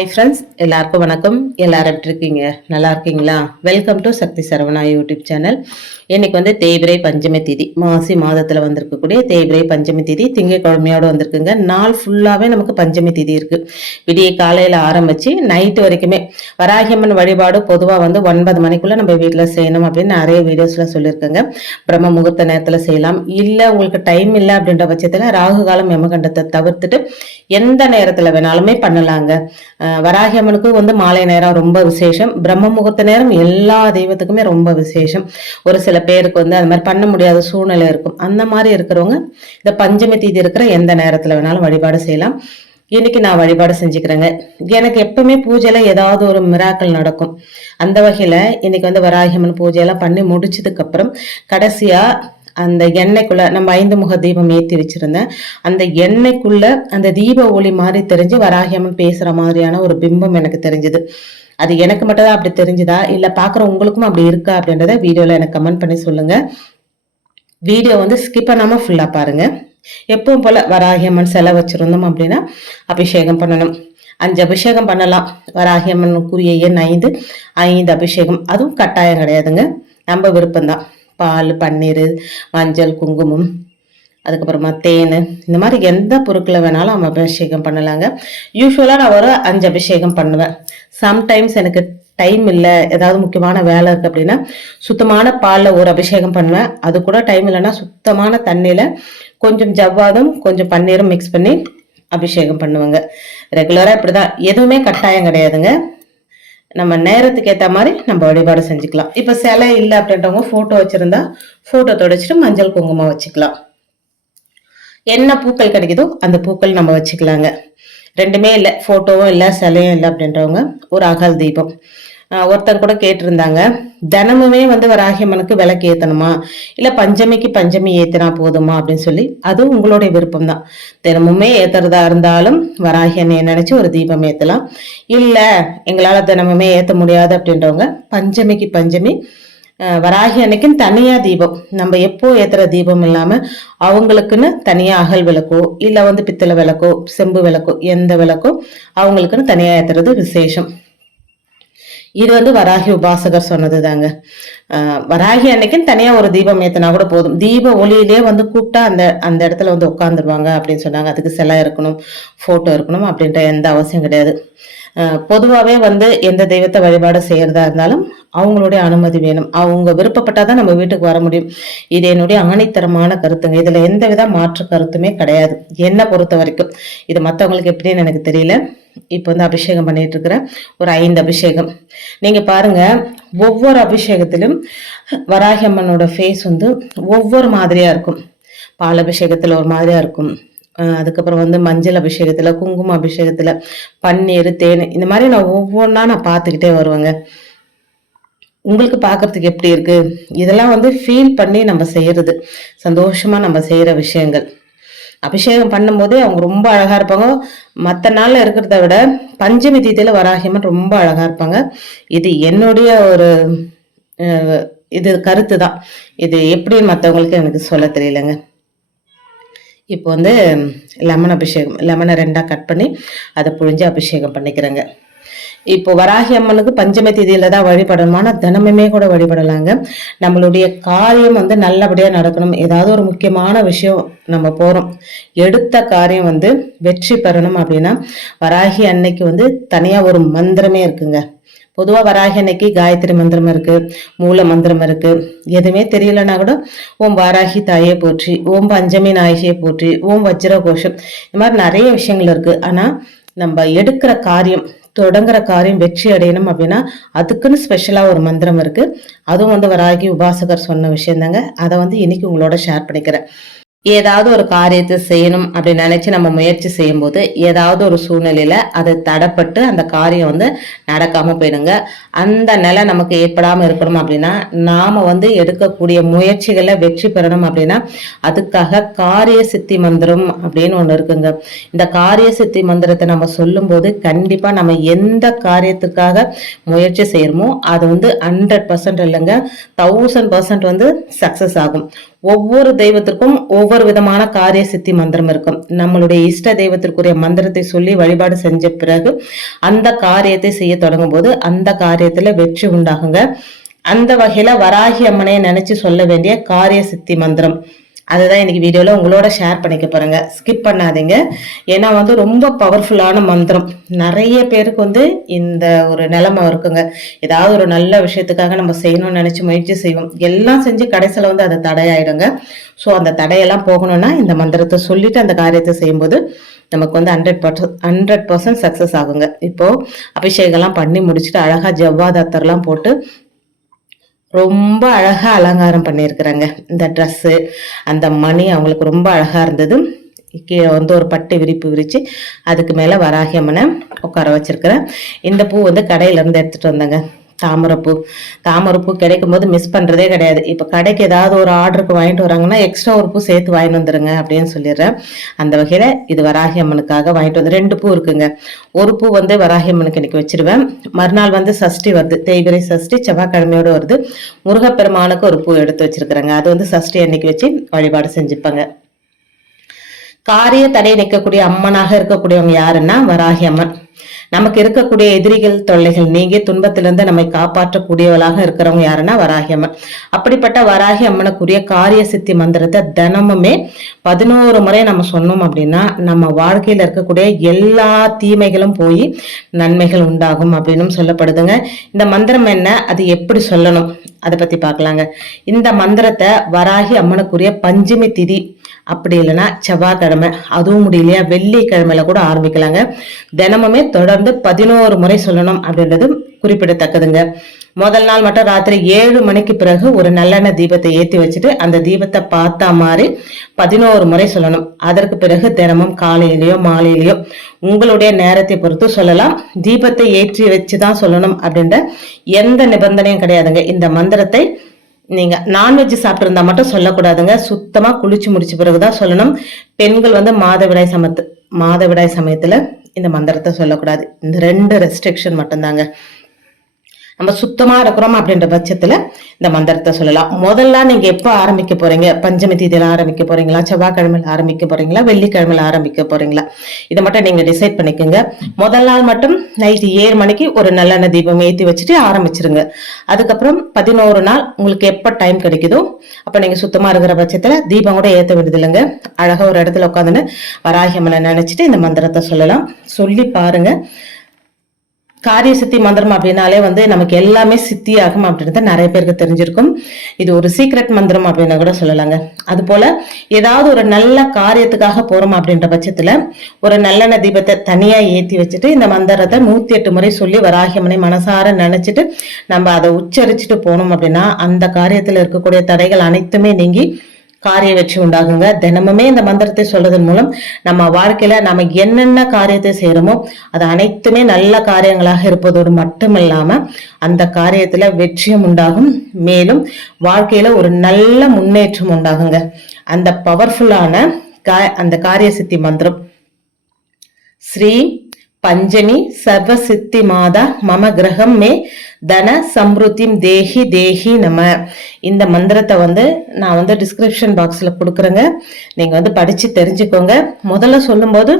Hi friends எல்லாருக்கும் வணக்கம். எல்லாரும் எப்படி இருக்கீங்க? நல்லா இருக்கீங்களா? Welcome to Sakthi Saravana YouTube channel இன்னைக்கு வந்து தேய்பிரை பஞ்சமி திதி. மாசி மாதத்தில் வந்திருக்கக்கூடிய தேய்பிரை பஞ்சமி திதி. திங்கக்கிழமையோடு வந்திருக்குங்க. நாள் ஃபுல்லாகவே நமக்கு பஞ்சமி திதி இருக்குது விடிய காலையில் ஆரம்பித்து நைட்டு வரைக்குமே வராகியம்மன் வழிபாடு பொதுவாக வந்து ஒன்பது மணிக்குள்ளே நம்ம வீட்டில் செய்யணும் அப்படின்னு நிறைய வீடியோஸில் சொல்லியிருக்கேங்க. பிரம்ம முகூர்த்த நேரத்தில் செய்யலாம். இல்லை உங்களுக்கு டைம் இல்லை அப்படின்ற பட்சத்தில் ராகு காலம் எமகண்டத்தை தவிர்த்துட்டு எந்த நேரத்தில் வேணாலுமே பண்ணலாங்க. வராகி அம்மனுக்கு வந்து மாலை நேரம் ரொம்ப விசேஷம். பிரம்ம முகூர்த்த நேரம் எல்லா தெய்வத்துக்குமே ரொம்ப விசேஷம். ஒரு சில பேருக்கு வந்து அது மாதிரி பண்ண முடியாத சூழ்நிலை இருக்கும். அந்த மாதிரி இருக்கிறவங்க இந்த பஞ்சமி தீதி இருக்கிற எந்த நேரத்தில் வேணாலும் வழிபாடு செய்யலாம். இன்னைக்கு நான் வழிபாடு செஞ்சுக்கிறேங்க. எனக்கு எப்பவுமே பூஜையில ஏதாவது ஒரு மிராக்கள் நடக்கும். அந்த வகையில இன்னைக்கு வந்து வராகி அம்மன் பூஜையெல்லாம் பண்ணி முடிச்சதுக்கு அப்புறம் கடைசியா அந்த எண்ணெய்க்குள்ள நம்ம ஐந்து முக தீபம் ஏற்றி வச்சிருந்தேன். அந்த எண்ணெய்க்குள்ள அந்த தீப ஒளி மாதிரி தெரிஞ்சு வராகியம்மன் பேசுற மாதிரியான ஒரு பிம்பம் எனக்கு தெரிஞ்சது. அது எனக்கு மட்டும் தான் அப்படி தெரிஞ்சுதா? இல்ல பாக்குற உங்களுக்கும் அப்படி இருக்கா? அப்படின்றத வீடியோல எனக்கு கமெண்ட் பண்ணி சொல்லுங்க. வீடியோ வந்து ஸ்கிப் பண்ணாம ஃபுல்லா பாருங்க. எப்பவும் போல வராகியம்மன் செலை வச்சிருந்தோம் அப்படின்னா அபிஷேகம் பண்ணணும். அஞ்சு அபிஷேகம் பண்ணலாம். வராகியம்மனுக்குரிய எண் ஐந்து ஐந்து அபிஷேகம். அதுவும் கட்டாயம் கிடையாதுங்க. நம்ம விருப்பம்தான். பால் பன்னீர் மஞ்சள் குங்குமம் அதுக்கப்புறமா தேன் இந்த மாதிரி எந்த பொருட்களை வேணாலும் நம்ம அபிஷேகம் பண்ணலாங்க. யூஸ்வலாக நான் ஒரு அஞ்சு அபிஷேகம் பண்ணுவேன். சம்டைம்ஸ் எனக்கு டைம் இல்லை ஏதாவது முக்கியமான வேலை இருக்குது அப்படின்னா சுத்தமான பாலில் ஒரு அபிஷேகம் பண்ணுவேன். அது கூட டைம் இல்லைன்னா சுத்தமான தண்ணியில் கொஞ்சம் ஜவ்வாதும் கொஞ்சம் பன்னீரும் மிக்ஸ் பண்ணி அபிஷேகம் பண்ணுவேங்க. ரெகுலராக இப்படி தான் எதுவுமே கட்டாயம் கிடையாதுங்க. நம்ம நேரத்துக்கு ஏற்ற மாதிரி நம்ம வழிபாடு செஞ்சுக்கலாம். இப்போ சிலை இல்லை அப்படின்றவங்க ஃபோட்டோ வச்சுருந்தா ஃபோட்டோ தொடச்சிட்டு மஞ்சள் குங்குமம் வச்சுக்கலாம். என்ன பூக்கள் கிடைக்குதோ அந்த பூக்கள் நம்ம வச்சுக்கலாங்க. ரெண்டுமே இல்லை ஃபோட்டோவும் இல்லை சிலையும் இல்லை அப்படின்றவங்க ஒரு அகல் தீபம். ஒருத்தர் கூட கேட்டிருந்தாங்க. தினமுமே வந்து வராகியம்மனுக்கு விளக்கு ஏற்றணுமா இல்லை பஞ்சமிக்கு பஞ்சமி ஏற்றினா போதுமா? அப்படின்னு சொல்லி அது உங்களுடைய விருப்பம் தான் தினமுமே ஏற்றுறதா இருந்தாலும் வராகி அன்னையை நினச்சி ஒரு தீபம் ஏற்றலாம் இல்லை எங்களால் தினமுமே ஏற்ற முடியாது அப்படின்றவங்க பஞ்சமிக்கு பஞ்சமி வராகி அன்னைக்குன்னு தனியாக தீபம். நம்ம எப்போ ஏற்றுற தீபம் இல்லாமல் அவங்களுக்குன்னு தனியாக அகல் விளக்கோ இல்லை வந்து பித்தளை விளக்கோ செம்பு விளக்கோ எந்த விளக்கோ அவங்களுக்குன்னு தனியாக ஏற்றுறது விசேஷம். இது வந்து வராகி உபாசகர் சொன்னது தாங்க வராகி அன்னைக்குன்னு தனியா ஒரு தீபம் ஏத்தினா கூட போதும். தீப ஒளியிலே வந்து கூப்பிட்டா அந்த அந்த இடத்துல வந்து உட்காந்துருவாங்க அப்படின்னு சொன்னாங்க. அதுக்கு சிலை இருக்கணும் போட்டோ இருக்கணும் அப்படின்ற எந்த அவசியம் கிடையாது. பொதுவாகவே வந்து எந்த தெய்வத்தை வழிபாடு செய்யறதா இருந்தாலும் அவங்களுடைய அனுமதி வேணும். அவங்க விருப்பப்பட்டாதான் நம்ம வீட்டுக்கு வர முடியும். இது என்னுடைய ஆணித்தரமான கருத்துங்க. இதுல எந்த வித மாற்று கருத்துமே கிடையாது. என்னை பொறுத்த வரைக்கும். இது மற்றவங்களுக்கு எப்படின்னு எனக்கு தெரியல. இப்போ வந்து அபிஷேகம் பண்ணிட்டு இருக்கிறேன் ஒரு ஐந்து அபிஷேகம். நீங்க பாருங்க ஒவ்வொரு அபிஷேகத்திலும் வராகி அம்மனோட ஃபேஸ் வந்து ஒவ்வொரு மாதிரியா இருக்கும். பால் அபிஷேகத்துல ஒரு மாதிரியா இருக்கும். அதுக்கப்புறம் வந்து மஞ்சள் அபிஷேகத்துல குங்கும அபிஷேகத்துல பன்னீர் தேன் இந்த மாதிரி நான் ஒவ்வொன்றா நான் பார்த்துக்கிட்டே வருவேங்க. உங்களுக்கு பார்க்கறதுக்கு எப்படி இருக்கு? இதெல்லாம் வந்து ஃபீல் பண்ணி நம்ம செய்யறது. சந்தோஷமா நம்ம செய்யற விஷயங்கள். அபிஷேகம் பண்ணும்போதே அவங்க ரொம்ப அழகாக இருப்பாங்க. மற்ற நாளில் இருக்கிறத விட பஞ்சமி தீதியில் வராகியம்மன் ரொம்ப அழகாக இருப்பாங்க. இது என்னுடைய ஒரு இது கருத்து தான். இது எப்படின்னு மற்றவங்களுக்கு எனக்கு சொல்ல தெரியலங்க. இப்போ வந்து லெமன் அபிஷேகம் லெமனை ரெண்டாக கட் பண்ணி அதை புழிஞ்சு அபிஷேகம் பண்ணிக்கிறேங்க. இப்போ வராகி அம்மனுக்கு பஞ்சமி திதியில தான் வழிபடணும். ஆனால் தினமுமே கூட வழிபடலாங்க. நம்மளுடைய காரியம் வந்து நல்லபடியாக நடக்கணும். ஏதாவது ஒரு முக்கியமான விஷயம் நம்ம போகிறோம் எடுத்த காரியம் வந்து வெற்றி பெறணும் அப்படின்னா வராகி அன்னைக்கு வந்து தனியாக ஒரு மந்திரமே இருக்குங்க. பொதுவாக வராகி அன்னைக்கு காயத்ரி மந்திரம் இருக்கு மூல மந்திரம் இருக்கு. எதுவுமே தெரியலனா கூட ஓம் வாராகி தாயே போற்றி ஓம் பஞ்சமி நாயகியை போற்றி ஓம் வஜ்ர கோஷம் இந்த மாதிரி நிறைய விஷயங்கள் இருக்கு. ஆனா நம்ம எடுக்கிற காரியம் தொடங்குற காரியம் வெற்றி அடையணும் அப்படின்னா அதுக்குன்னு ஸ்பெஷலா ஒரு மந்திரம் இருக்கு. அதுவும் வந்து வராகி உபாசகர் சொன்ன விஷயம் தாங்க அதை வந்து இன்னைக்கு உங்களோட ஷேர் பண்ணிக்கிறேன். ஏதாவது ஒரு காரியத்தை செய்யணும் அப்படின்னு நினைச்சு நம்ம முயற்சி செய்யும்போது ஏதாவது ஒரு சூழ்நிலையில அது தடப்பட்டு அந்த காரியம் வந்து நடக்காம போயிடுங்க. அந்த நிலை நமக்கு ஏற்படாம இருக்கணும் அப்படின்னா நாம வந்து எடுக்கக்கூடிய முயற்சிகளை வெற்றி பெறணும் அப்படின்னா அதுக்காக காரிய சித்தி மந்திரம் அப்படின்னு ஒண்ணு இருக்குங்க. இந்த காரிய சித்தி மந்திரத்தை நம்ம சொல்லும்போது கண்டிப்பா நம்ம எந்த காரியத்துக்காக முயற்சி செய்யறோமோ அது வந்து ஹண்ட்ரட் பர்சன்ட் இல்லைங்க. தௌசண்ட் பர்சன்ட் வந்து சக்சஸ் ஆகும். ஒவ்வொரு தெய்வத்திற்கும் ஒவ்வொரு விதமான காரிய சித்தி மந்திரம் இருக்கும். நம்மளுடைய இஷ்ட தெய்வத்திற்குரிய மந்திரத்தை சொல்லி வழிபாடு செஞ்ச பிறகு அந்த காரியத்தை செய்ய தொடங்கும் போது அந்த காரியத்துல வெற்றி உண்டாகுங்க. அந்த வகையில வராகி அம்மனை நினைச்சு சொல்ல வேண்டிய காரிய சித்தி மந்திரம். அதுதான் இன்னைக்கு வீடியோவில் உங்களோட ஷேர் பண்ணிக்க போறேங்க. ஸ்கிப் பண்ணாதீங்க. ஏன்னா வந்து ரொம்ப பவர்ஃபுல்லான மந்திரம். நிறைய பேருக்கு வந்து இந்த ஒரு நிலைமை இருக்குங்க. ஏதாவது ஒரு நல்ல விஷயத்துக்காக நம்ம செய்யணும்னு நினச்சி முயற்சி செய்வோம். எல்லாம் செஞ்சு கடைசியில் வந்து அது தடையாயிடுங்க. ஸோ அந்த தடையெல்லாம் போகணும்னா இந்த மந்திரத்தை சொல்லிட்டு அந்த காரியத்தை செய்யும்போது நமக்கு வந்து hundred percent hundred percent success ஆகுங்க. இப்போ அபிஷேகம்லாம் பண்ணி முடிச்சுட்டு அழகாக ஜவ்வாதத்தர்லாம் போட்டு ரொம்ப அழகாக அலங்காரம் பண்ணியிருக்கிறாங்க. இந்த ட்ரெஸ்ஸு அந்த மணி அவங்களுக்கு ரொம்ப அழகாக இருந்தது. கீழே வந்து ஒரு பட்டு விரிப்பு விரித்து அதுக்கு மேலே வராகி அம்மனை உட்கார வச்சுருக்கிறேன். இந்த பூ வந்து கடையிலேருந்து எடுத்துகிட்டு வந்தேங்க. தாமரைப்பூ. தாமரைப்பூ கிடைக்கும் போது மிஸ் பண்ணுறதே கிடையாது. இப்போ கடைக்கு ஏதாவது ஒரு ஆர்டருக்கு வாங்கிட்டு வராங்கன்னா எக்ஸ்ட்ரா ஒரு பூ சேர்த்து வாங்கிட்டு வந்துருங்க அப்படின்னு சொல்லிடுறேன். அந்த வகையில் இது வராகி அம்மனுக்காக வாங்கிட்டு வந்து ரெண்டு பூ இருக்குங்க. ஒரு பூ வந்து வராகி அம்மனுக்கு இன்னைக்கு வச்சிருவேன். மறுநாள் வந்து சஷ்டி வருது. தேய்பிரை சஷ்டி செவ்வாய்க்கிழமையோடு வருது. முருகப்பெருமானுக்கு ஒரு பூ எடுத்து வச்சிருக்கிறேங்க. அது வந்து சஷ்டி அன்னைக்கு வச்சு வழிபாடு செஞ்சுப்பாங்க. காரிய தடை நிற்கக்கூடிய அம்மனாக இருக்கக்கூடியவங்க யாருன்னா வராகி அம்மன். நமக்கு இருக்கக்கூடிய எதிரிகள் தொல்லைகள் நீங்கி துன்பத்திலிருந்து நம்மை காப்பாற்றக்கூடியவளாக இருக்கிறவங்க யாருன்னா வராகி அம்மன் அப்படிப்பட்ட வராகி அம்மனுக்குரிய காரிய சித்தி மந்திரத்தை தினமுமே பதினோரு முறை நம்ம சொன்னோம் அப்படின்னா நம்ம வாழ்க்கையில இருக்கக்கூடிய எல்லா தீமைகளும் போய் நன்மைகள் உண்டாகும் அப்படின்னு சொல்லப்படுதுங்க. இந்த மந்திரம் என்ன? அது எப்படி சொல்லணும்? அதை பத்தி பார்க்கலாங்க. இந்த மந்திரத்தை வராகி அம்மனுக்குரிய பஞ்சமி திதி அப்படி இல்லைன்னா செவ்வாய்க்கிழமை அதுவும் முடியலையா? வெள்ளிக்கிழமையில கூட ஆரம்பிக்கலாங்க. தினமுமே தொடர்ந்து பதினோரு முறை சொல்லணும் அப்படின்றது குறிப்பிடத்தக்கதுங்க. முதல் நாள் மட்டும் ராத்திரி ஏழு மணிக்கு பிறகு ஒரு நல்லெண்ணெய் தீபத்தை ஏற்றி வச்சுட்டு அந்த தீபத்தை பார்த்தா மாதிரி பதினோரு முறை சொல்லணும். அதற்கு பிறகு தினமும் காலையிலேயோ மாலையிலேயோ உங்களுடைய நேரத்தை பொறுத்து சொல்லலாம். தீபத்தை ஏற்றி வச்சு தான் சொல்லணும் அப்படின்ற எந்த நிபந்தனையும் கிடையாதுங்க. இந்த மந்திரத்தை நீங்க நான்வெஜ் சாப்பிட்ருந்தா மட்டும் சொல்லக்கூடாதுங்க. சுத்தமா குளிச்சு முடிச்ச பிறகுதான் சொல்லணும். பெண்கள் வந்து மாதவிடாய் சமத்து மாதவிடாய் சமயத்துல இந்த மந்திரத்தை சொல்லக்கூடாது. இந்த ரெண்டு ரெஸ்ட்ரிக்ஷன் மட்டும்தாங்க. நம்ம சுத்தமா இருக்கிறோம் அப்படின்ற பட்சத்துல இந்த மந்திரத்தை சொல்லலாம். முதல்ல நீங்க எப்ப ஆரம்பிக்க போறீங்க? பஞ்சமி தேதியில ஆரம்பிக்க போறீங்களா? செவ்வாய்க்கிழமையில ஆரம்பிக்க போறீங்களா? வெள்ளிக்கிழமையில ஆரம்பிக்க போறீங்களா? இதை மட்டும் நீங்க டிசைட் பண்ணிக்கோங்க. முதல் நாள் மட்டும் நைட்டு ஏழு மணிக்கு ஒரு நல்லெண்ணெய் தீபம் ஏற்றி வச்சுட்டு ஆரம்பிச்சிருங்க. அதுக்கப்புறம் பதினோரு நாள் உங்களுக்கு எப்ப டைம் கிடைக்குதோ அப்ப நீங்க சுத்தமா இருக்கிற பட்சத்துல தீபம் கூட ஏற்ற விடுதில்லைங்க அழகாக அழகா ஒரு இடத்துல உட்காந்துன்னு வராகியம்மனை நினைச்சிட்டு இந்த மந்திரத்தை சொல்லலாம். சொல்லி பாருங்க. காரிய சித்தி மந்திரம் அப்படின்னாலே வந்து நமக்கு எல்லாமே சித்தி ஆகும் அப்படின்றது நிறைய பேருக்கு தெரிஞ்சிருக்கும். இது ஒரு சீக்ரெட் மந்திரம் அப்படின்னு கூட சொல்லலாங்க. அது போல ஏதாவது ஒரு நல்ல காரியத்துக்காக போறோம் அப்படின்ற பட்சத்துல ஒரு நல்லெண்ண தீபத்தை தனியா ஏத்தி வச்சுட்டு இந்த மந்திரத்தை நூத்தி எட்டு முறை சொல்லி வராகியமனை மனசார நினைச்சிட்டு நம்ம அதை உச்சரிச்சுட்டு போனோம் அப்படின்னா அந்த காரியத்துல இருக்கக்கூடிய தடைகள் அனைத்துமே நீங்கி காரிய வெற்றி உண்டாகுங்க தினமுமே இந்த மந்திரத்தை சொல்றதன் மூலம் நம்ம வாழ்க்கையில நம்ம என்னென்ன காரியத்தை செய்யறோமோ அது அனைத்துமே நல்ல காரியங்களாக இருப்பதோடு மட்டுமில்லாம அந்த காரியத்துல வெற்றியும் உண்டாகும். மேலும் வாழ்க்கையில ஒரு நல்ல முன்னேற்றம் உண்டாகுங்க. அந்த பவர்ஃபுல்லான கா அந்த காரிய சித்தி மந்திரம். ஸ்ரீ பஞ்சமி சர்வ சித்தி மாதா மம கிரகம் மே தன சம்ருத்திம் தேஹி தேஹி நம. இந்த மந்திரத்தை வந்து நான் வந்து டிஸ்கிரிப்ஷன் பாக்ஸில் கொடுக்குறேங்க. நீங்கள் வந்து படித்து தெரிஞ்சுக்கோங்க. முதல்ல சொல்லும்போது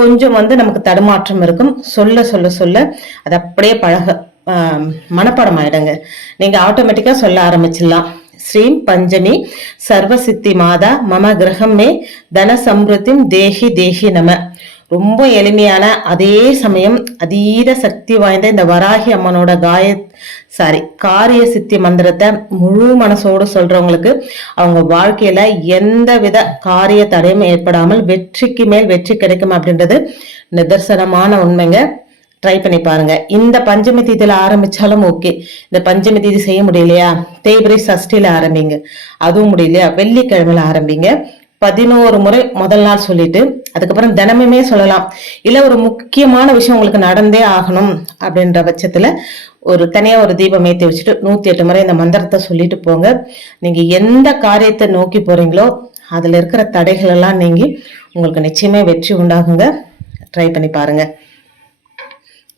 கொஞ்சம் வந்து நமக்கு தடுமாற்றம் இருக்கும். சொல்ல சொல்ல சொல்ல அது அப்படியே பழக மனப்பாடம் ஆயிடுங்க நீங்கள் ஆட்டோமேட்டிக்காக சொல்ல ஆரம்பிச்சிடலாம். ஸ்ரீம் பஞ்சமி சர்வசித்தி மாதா மம கிரகம் மே தன சம்ருத்திம் தேஹி தேஹி நம. ரொம்ப எளிமையான அதே சமயம் அதீத சக்தி வாய்ந்த இந்த வராகி அம்மனோட காய சாரி காரிய சித்தி மந்திரத்தை முழு மனசோடு சொல்றவங்களுக்கு அவங்க வாழ்க்கையில எந்த வித காரிய தடையும் ஏற்படாமல் வெற்றிக்கு மேல் வெற்றி கிடைக்கும் அப்படின்றது நிதர்சனமான உண்மைங்க. ட்ரை பண்ணி பாருங்க. இந்த பஞ்சமி தீதியில ஆரம்பிச்சாலும் ஓகே இந்த பஞ்சமி தீதி செய்ய முடியலையா? தேய்பிரை சஷ்டியில ஆரம்பிங்க. அதுவும் முடியலையா? வெள்ளிக்கிழமையில ஆரம்பிங்க. பதினோரு முறை முதல் நாள் சொல்லிட்டு அதுக்கப்புறம் தினமுமே சொல்லலாம். இல்லை ஒரு முக்கியமான விஷயம் உங்களுக்கு நடந்தே ஆகணும் அப்படின்ற பட்சத்துல ஒரு தனியாக ஒரு தீபம் ஏற்றி வச்சுட்டு நூத்தி எட்டு முறை இந்த மந்திரத்தை சொல்லிட்டு போங்க. நீங்கள் எந்த காரியத்தை நோக்கி போறீங்களோ அதுல இருக்கிற தடைகள் எல்லாம் நீங்கி உங்களுக்கு நிச்சயமே வெற்றி உண்டாகுங்க. ட்ரை பண்ணி பாருங்க.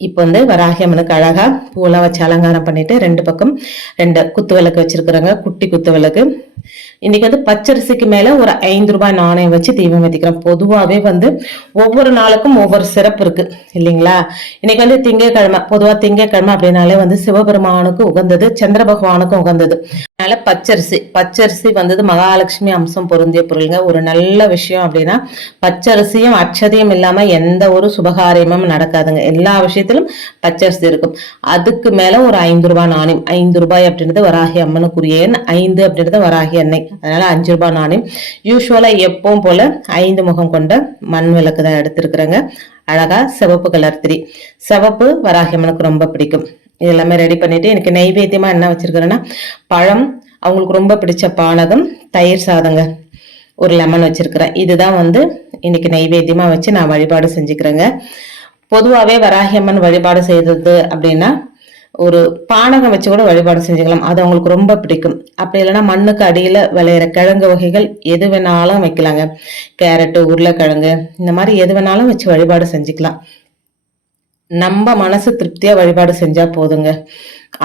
இப்போ வந்து வராகி அம்மனுக்கு அழகா பூவெல்லாம் வச்சு அலங்காரம் பண்ணிட்டு ரெண்டு பக்கம் ரெண்டு குத்து விளக்கு வச்சுருக்குறாங்க. குட்டி குத்து விளக்கு. இன்னைக்கு வந்து பச்சரிசிக்கு மேல ஒரு ஐந்து ரூபாய் நாணயம் வச்சு தீபம் ஏத்திக்கிறோம் பொதுவாகவே வந்து ஒவ்வொரு நாளுக்கும் ஒவ்வொரு சிறப்பு இருக்கு இல்லைங்களா? இன்னைக்கு வந்து திங்கட்கிழமை பொதுவா திங்கட்கிழமை அப்படின்னாலே வந்து சிவபெருமானுக்கு உகந்தது சந்திர பகவானுக்கும் உகந்தது. அதனால பச்சரிசி பச்சரிசி வந்தது மகாலட்சுமி அம்சம் பொருந்திய பொருளுங்க. ஒரு நல்ல விஷயம் அப்படின்னா பச்சரிசியும் அச்சதையும் இல்லாம எந்த ஒரு சுபகாரியமும் நடக்காதுங்க. எல்லா விஷயத்திலும் பச்சரிசி இருக்கும். அதுக்கு மேல ஒரு ஐந்து ரூபாய் நாணயம் ஐந்து ரூபாய் அப்படின்றது வராகி அம்மனுக்குரிய எண் ஐந்து அப்படின்றது வராகி எண்ணெய் அதனால் அஞ்சு ரூபாய் நாணயம். யூஸ்வலாக எப்பவும் போல் ஐந்து முகம் கொண்ட மண் விளக்கு தான் எடுத்துருக்குறேங்க. அழகாக சிவப்பு கலர் திரி. சிவப்பு வராகி அம்மனுக்கு ரொம்ப பிடிக்கும். இது எல்லாமே ரெடி பண்ணிவிட்டு எனக்கு நைவேத்தியமாக என்ன வச்சுருக்குறேன்னா பழம் அவங்களுக்கு ரொம்ப பிடிச்ச பானகம் தயிர் சாதங்க ஒரு லெமன் வச்சிருக்கிறேன். இதுதான் வந்து இன்றைக்கி நைவேத்தியமாக வச்சு நான் வழிபாடு செஞ்சுக்கிறேங்க. பொதுவாகவே வராகி அம்மன் வழிபாடு செய்தது அப்படின்னா ஒரு பானகம் வச்சு கூட வழிபாடு செஞ்சுக்கலாம். அது அவங்களுக்கு ரொம்ப பிடிக்கும். அப்படி இல்லைன்னா மண்ணுக்கு அடியில் விளையிற கிழங்கு வகைகள் எது வேணாலும் வைக்கலாங்க. கேரட்டு உருளைக்கிழங்கு இந்த மாதிரி எது வேணாலும் வச்சு வழிபாடு செஞ்சுக்கலாம். நம்ம மனசு திருப்தியா வழிபாடு செஞ்சா போதுங்க.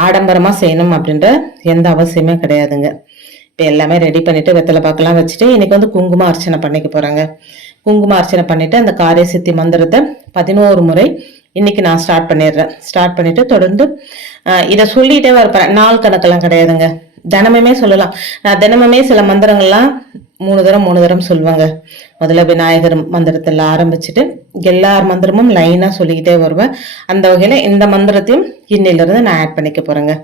ஆடம்பரமா செய்யணும் அப்படின்ற எந்த அவசியமே கிடையாதுங்க. இப்போ எல்லாமே ரெடி பண்ணிட்டு வெத்தலை பாக்கெல்லாம் வச்சுட்டு இன்னைக்கு வந்து குங்கும அர்ச்சனை பண்ணிக்க போறாங்க. குங்கும அர்ச்சனை பண்ணிட்டு அந்த காரிய சித்தி மந்திரத்தை பதினோரு முறை இன்னைக்கு நான் ஸ்டார்ட் பண்ணிடுறேன். ஸ்டார்ட் பண்ணிட்டு தொடர்ந்து இதை சொல்லிட்டே வரப்பேன் நாள் கணக்கெல்லாம் கிடையாதுங்க. தினமுமே சொல்லலாம். நான் தினமுமே சில மந்திரங்கள்லாம் மூணு தரம் மூணு தரம் சொல்லுவாங்க. முதல்ல விநாயகர் மந்திரத்தில் ஆரம்பிச்சுட்டு எல்லார் மந்திரமும் லைனாக சொல்லிக்கிட்டே வருவேன். அந்த வகையில் இந்த மந்திரத்தையும் இன்னிலிருந்து நான் ஆட் பண்ணிக்க போகிறேங்க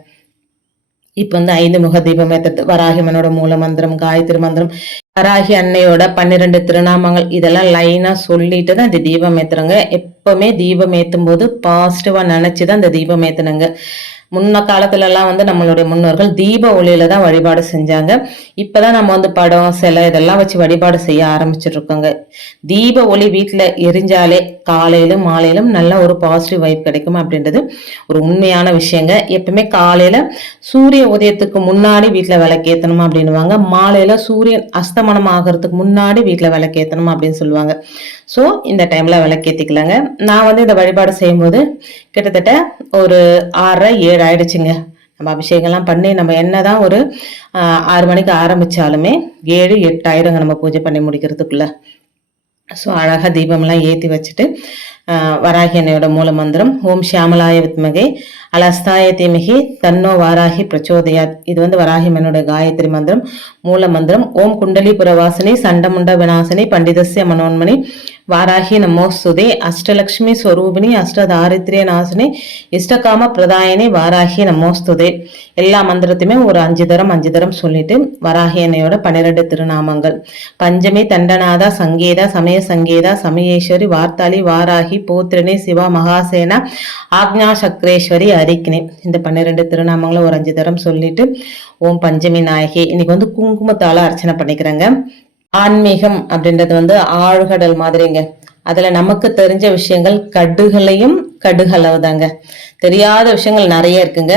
இப்போ வந்து ஐந்து முக தீபம் ஏற்றது வராகிமனோட மூல மந்திரம் காயத்ரி மந்திரம் வராகி அன்னையோட பன்னிரெண்டு திருநாமங்கள் இதெல்லாம் லைனாக சொல்லிட்டு தான் இந்த தீபம் ஏத்துறங்க. எப்பவுமே தீபம் ஏத்தும் போது பாசிட்டிவா நினைச்சுதான் இந்த தீபம் ஏத்துனங்க முன்ன காலத்துல எல்லாம் வந்து நம்மளுடைய முன்னோர்கள் தீப ஒளியில தான் வழிபாடு செஞ்சாங்க. இப்பதான் நம்ம வந்து படம் சிலை இதெல்லாம் வச்சு வழிபாடு செய்ய ஆரம்பிச்சிட்டு இருக்கோங்க தீப ஒளி வீட்டுல எரிஞ்சாலே காலையிலும் மாலையிலும் நல்ல ஒரு பாசிட்டிவ் வைப் கிடைக்கும் அப்படின்றது ஒரு உண்மையான விஷயங்க. எப்பவுமே காலையில சூரிய உதயத்துக்கு முன்னாடி வீட்டுல விளக்கேத்தணும் அப்படின்னுவாங்க. மாலையில சூரியன் அஸ்தமனம் ஆகிறதுக்கு முன்னாடி வீட்டுல விளக்கேத்தணும் அப்படின்னு சொல்லுவாங்க. ஸோ இந்த டைம்ல விளக்கேத்திக்கலாங்க நான் வந்து இந்த வழிபாடு செய்யும்போது கிட்டத்தட்ட ஒரு ஆறரை ஏழு ஆயிடுச்சுங்க. நம்ம அபிஷேகம்லாம் பண்ணி நம்ம என்னதான் ஒரு ஆறு மணிக்கு ஆரம்பிச்சாலுமே ஏழு எட்டு ஆயிரங்க நம்ம பூஜை பண்ணி முடிக்கிறதுக்குள்ள. ஸோ அழகாக தீபம்லாம் ஏற்றி வச்சுட்டு வராகி அன்னையோட மூல மந்திரம் ஓம் ஷியாமலாய வித்மகை அலஸ்தாய தீமகி தன்னோ வாராகி பிரச்சோதயாத் இது வந்து வராகி காயத்ரி மந்திரம் மூல மந்திரம் ஓம் குண்டலி புரவாசினி சண்டமுண்ட விநாசினி பண்டிதசிய மனோன்மணி வாராகி நமோஸ்துதே. அஷ்டலக்ஷ்மி ஸ்வரூபிணி அஷ்டதாரித்ரிய நாசினி இஷ்டகாம பிரதாயினி வாராகி நமோஸ்துதே. எல்லா மந்திரத்தையுமே ஒரு அஞ்சு தரம் அஞ்சு தரம் சொல்லிட்டு வராகி அன்னையோட பன்னிரெண்டு திருநாமங்கள். பஞ்சமி தண்டநாதா சங்கீதா சமய சங்கீதா சமயேஸ்வரி வார்த்தாளி வாராகி போத்ரிணி சிவா மகாசேனா ஆக்ஞா சக்ரேஸ்வரி அரிக்கினி இந்த பன்னிரெண்டு திருநாமங்களை ஒரு அஞ்சு தரம் சொல்லிட்டு ஓம் பஞ்சமி நாயகி. இன்னைக்கு வந்து குங்குமத்தால அர்ச்சனை பண்ணிக்கிறேங்க. ஆன்மீகம் அப்படின்றது வந்து ஆழ்கடல் மாதிரிங்க. அதுல நமக்கு தெரிஞ்ச விஷயங்கள் கடுகளையும் கடுகளவு தாங்க தெரியாத விஷயங்கள் நிறைய இருக்குங்க.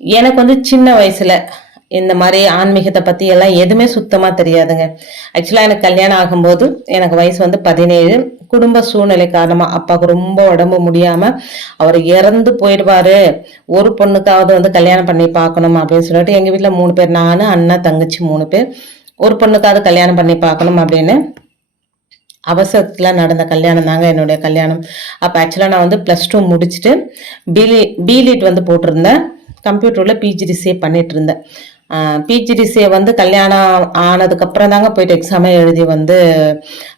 எனக்கு வந்து சின்ன வயசுல இந்த மாதிரி ஆன்மீகத்தை பத்தி எல்லாம் எதுவுமே சுத்தமா தெரியாதுங்க. ஆக்சுவலா எனக்கு கல்யாணம் ஆகும்போது எனக்கு வயசு வந்து பதினேழு. குடும்ப சூழ்நிலை காரணமா அப்பாவுக்கு ரொம்ப உடம்பு முடியாம அவர் இறந்து போயிடுவாரு. ஒரு பொண்ணுக்காவது வந்து கல்யாணம் பண்ணி பார்க்கணும் அப்படின்னு சொல்லிட்டு எங்க வீட்டுல மூணு பேர் நானு அண்ணா தங்கச்சி மூணு பேர். ஒரு பொண்ணுக்காவது கல்யாணம் பண்ணி பார்க்கணும் அப்படின்னு அவசரத்தில் நடந்த கல்யாணம் தாங்க என்னுடைய கல்யாணம். அப்போ ஆக்சுவலாக நான் வந்து ப்ளஸ் டூ முடிச்சுட்டு பிலி பிலிட் வந்து போட்டிருந்தேன். கம்ப்யூட்டரில் பிஜிடிசிஏ பண்ணிட்டு இருந்தேன். பிஜிடிசிஏ வந்து கல்யாணம் ஆனதுக்கப்புறம் தாங்க போயிட்டு எக்ஸாமே எழுதி வந்து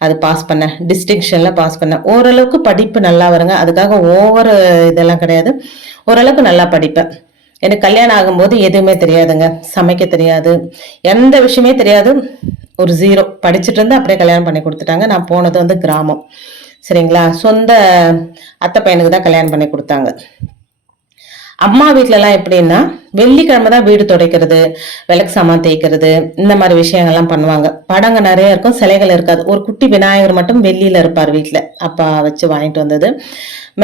அது பாஸ் பண்ணேன். டிஸ்டிங்ஷனில் பாஸ் பண்ணேன். ஓரளவுக்கு படிப்பு நல்லா வருங்க. அதுக்காக ஓவர் இதெல்லாம் கிடையாது. ஓரளவுக்கு நல்லா படிப்பேன். எனக்கு கல்யாணம் ஆகும்போது எதுவுமே தெரியாதுங்க. சமைக்க தெரியாது. எந்த விஷயமே தெரியாது. ஒரு ஜீரோ படிச்சுட்டு இருந்து அப்படியே கல்யாணம் பண்ணி கொடுத்துட்டாங்க. நான் போனது வந்து கிராமம். சரிங்களா? சொந்த அத்தை பையனுக்கு தான் கல்யாணம் பண்ணி கொடுத்தாங்க. அம்மா வீட்லலாம் எப்படின்னா வெள்ளிக்கிழமை தான் வீடு துடைக்கிறது விளக்கு சாமான் தேய்க்கிறது இந்த மாதிரி விஷயங்கள்லாம் பண்ணுவாங்க. படங்க நிறைய இருக்கும் சிலைகள் இருக்காது. ஒரு குட்டி விநாயகர் மட்டும் வெள்ளியில இருப்பார் வீட்டில் அப்பா வச்சு வாங்கிட்டு வந்தது.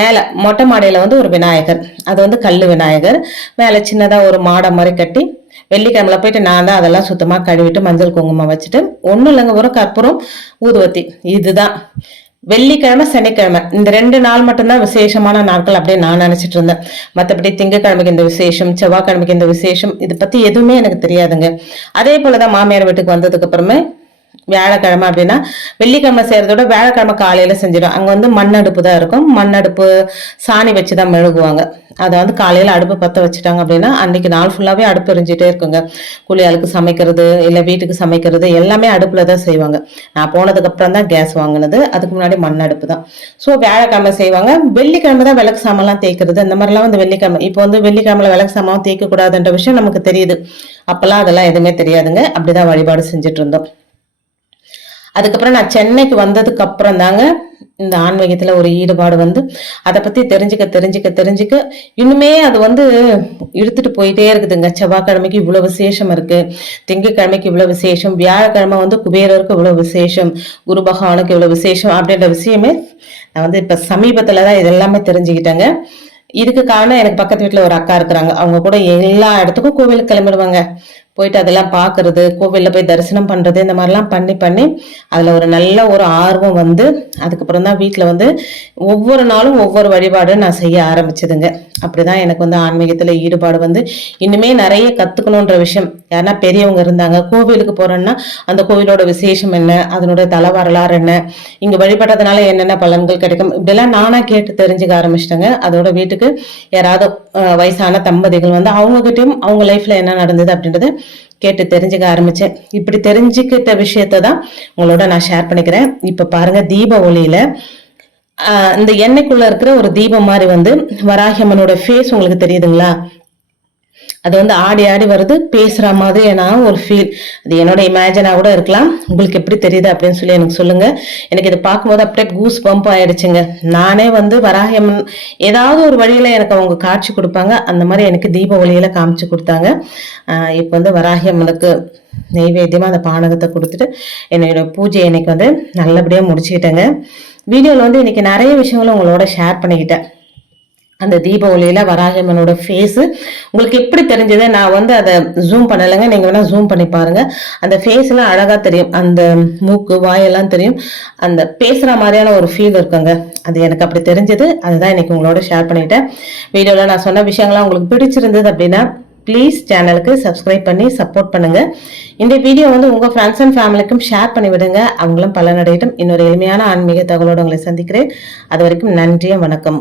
மேலே மொட்டை மாடையில் வந்து ஒரு விநாயகர் அது வந்து கல் விநாயகர். மேலே சின்னதாக ஒரு மாடை மாதிரி கட்டி வெள்ளிக்கிழமைல போயிட்டு நான் தான் அதெல்லாம் சுத்தமாக கழுவிட்டு மஞ்சள் குங்குமம் வச்சுட்டு ஒன்றும் இல்லைங்க ஒரு கற்பூரம் ஊதுவத்தி. இதுதான். வெள்ளிக்கிழமை சனிக்கிழமை. இந்த ரெண்டு நாள் மட்டும்தான் விசேஷமான நாட்கள் அப்படின்னு நான் நினைச்சிட்டு இருந்தேன். மற்றபடி திங்கக்கிழமைக்கு இந்த விசேஷம் செவ்வாய்க்கிழமைக்கு இந்த விசேஷம் இதை பத்தி எதுவுமே எனக்கு தெரியாதுங்க. அதே போலதான் மாமியார் வீட்டுக்கு வந்ததுக்கு அப்புறமே வியாழக்கிழமை அப்படின்னா வெள்ளிக்கிழமை செய்யறதோட வியாழக்கிழமை காலையில செஞ்சிடும். அங்க வந்து மண் அடுப்பு தான் இருக்கும். மண் அடுப்பு சாணி வச்சு தான் மெழுகுவாங்க. அதை வந்து காலையில அடுப்பு பத்த வச்சுட்டாங்க அப்படின்னா அன்னைக்கு நாள் ஃபுல்லாவே அடுப்பு எரிஞ்சிட்டே இருக்குங்க. குளியாளுக்கு சமைக்கிறது இல்ல வீட்டுக்கு சமைக்கிறது எல்லாமே அடுப்புல தான் செய்வாங்க. நான் போனதுக்கு அப்புறம் தான் கேஸ் வாங்கினது. அதுக்கு முன்னாடி மண் அடுப்பு தான். ஸோ வியாழக்கிழமை செய்வாங்க. வெள்ளிக்கிழமை தான் விளக்கு சாமான்லாம் தேய்க்கிறது. இந்த மாதிரிலாம் வந்து வெள்ளிக்கிழமை இப்போ வந்து வெள்ளிக்கிழமையில விளக்கு சாமான் தேய்க்க கூடாதுன்ற விஷயம் நமக்கு தெரியுது. அப்பெல்லாம் அதெல்லாம் எதுவுமே தெரியாதுங்க. அப்படிதான் வழிபாடு செஞ்சுட்டு இருந்தோம். அதுக்கப்புறம் நான் சென்னைக்கு வந்ததுக்கு அப்புறம் தாங்க இந்த ஆன்மீகத்துல ஒரு ஈடுபாடு வந்து அதை பத்தி தெரிஞ்சுக்க தெரிஞ்சுக்க தெரிஞ்சுக்க இன்னுமே அது வந்து இழுத்துட்டு போயிட்டே இருக்குதுங்க. செவ்வாய்க்கிழமைக்கு இவ்வளவு விசேஷம் இருக்கு. திங்கக்கிழமைக்கு இவ்வளவு விசேஷம். வியாழக்கிழமை வந்து குபேரருக்கு இவ்வளவு விசேஷம். குரு பகவானுக்கு இவ்வளவு விசேஷம் அப்படின்ற விஷயமே நான் வந்து இப்ப சமீபத்தில் தான் இதெல்லாமே தெரிஞ்சுக்கிட்டேங்க. இதுக்கு காரணம் எனக்கு பக்கத்து வீட்டுல ஒரு அக்கா இருக்கிறாங்க. அவங்க கூட எல்லா இடத்துக்கும் கோவிலுக்கு கிளம்பிடுவாங்க. போயிட்டு அதெல்லாம் பார்க்கறது கோவிலில் போய் தரிசனம் பண்ணுறது இந்த மாதிரிலாம் பண்ணி பண்ணி அதில் ஒரு நல்ல ஒரு ஆர்வம் வந்து அதுக்கப்புறம் தான் வீட்டில் வந்து ஒவ்வொரு நாளும் ஒவ்வொரு வழிபாடு நான் செய்ய ஆரம்பிச்சதுங்க. அப்படிதான் எனக்கு வந்து ஆன்மீகத்தில் ஈடுபாடு வந்து இன்னுமே நிறைய கற்றுக்கணுன்ற விஷயம். யாருன்னா பெரியவங்க இருந்தாங்க கோவிலுக்கு போகிறோன்னா அந்த கோவிலோட விசேஷம் என்ன அதனுடைய தல வரலாறு என்ன இங்கே வழிபட்டதுனால என்னென்ன பலன்கள் கிடைக்கும் இப்படிலாம் நானாக கேட்டு தெரிஞ்சுக்க ஆரம்பிச்சிட்டேங்க. அதோட வீட்டுக்கு யாராவது வயசான தம்பதிகள் வந்து அவங்ககிட்டயும் அவங்க லைஃப்பில் என்ன நடந்தது அப்படின்றது கேட்டு தெரிஞ்சுக்க ஆரம்பிச்சேன். இப்படி தெரிஞ்சுக்கிட்ட விஷயத்த தான் உங்களோட நான் ஷேர் பண்ணிக்கிறேன். இப்ப பாருங்க தீப ஒளியில இந்த எண்ணெய்க்குள்ள இருக்கிற ஒரு தீபம் மாதிரி வந்து வராகியம்மனோட ஃபேஸ் உங்களுக்கு தெரியுதுங்களா? அது வந்து ஆடி ஆடி வருது பேசுற மாதிரியான ஒரு ஃபீல் அது என்னோட இமேஜினா கூட இருக்கலாம். உங்களுக்கு எப்படி தெரியுது அப்படின்னு சொல்லி எனக்கு சொல்லுங்க. எனக்கு இதை பார்க்கும்போது அப்படியே கூஸ் பம்ப் ஆயிடுச்சுங்க. நானே வந்து வராகியம்மன் ஏதாவது ஒரு வழியில எனக்கு அவங்க காட்சி கொடுப்பாங்க. அந்த மாதிரி எனக்கு தீப ஒளியில காமிச்சு கொடுத்தாங்க. இப்போ வந்து வராகியம்மனுக்கு நெய்வேத்தியமா அந்த பானகத்தை கொடுத்துட்டு என்னோட பூஜை இன்னைக்கு வந்து நல்லபடியாக முடிச்சுக்கிட்டேங்க. வீடியோவில் வந்து இன்னைக்கு நிறைய விஷயங்களும் உங்களோட ஷேர் பண்ணிக்கிட்டேன். அந்த தீப ஒளியில வராகியம்மனோட ஃபேஸு உங்களுக்கு எப்படி தெரிஞ்சது? நான் வந்து அதை ஜூம் பண்ணலைங்க. நீங்கள் வேணால் ஜூம் பண்ணி பாருங்க. அந்த ஃபேஸ்லாம் அழகாக தெரியும். அந்த மூக்கு வாயெல்லாம் தெரியும். அந்த பேசுகிற மாதிரியான ஒரு ஃபீல் இருக்குங்க. அது எனக்கு அப்படி தெரிஞ்சது. அதுதான் இன்னைக்கு உங்களோட ஷேர் பண்ணிட்டேன். வீடியோவில் நான் சொன்ன விஷயங்கள்லாம் உங்களுக்கு பிடிச்சிருந்தது அப்படின்னா ப்ளீஸ் சேனலுக்கு சப்ஸ்கிரைப் பண்ணி சப்போர்ட் பண்ணுங்க. இந்த வீடியோ வந்து உங்கள் ஃப்ரெண்ட்ஸ் அண்ட் ஃபேமிலிக்கும் ஷேர் பண்ணி விடுங்க. அவங்களும் பலனடையட்டும். இன்னொரு எளிமையான ஆன்மீக தகவலோடு உங்களை சந்திக்கிறேன். அது வரைக்கும் நன்றியும் வணக்கம்.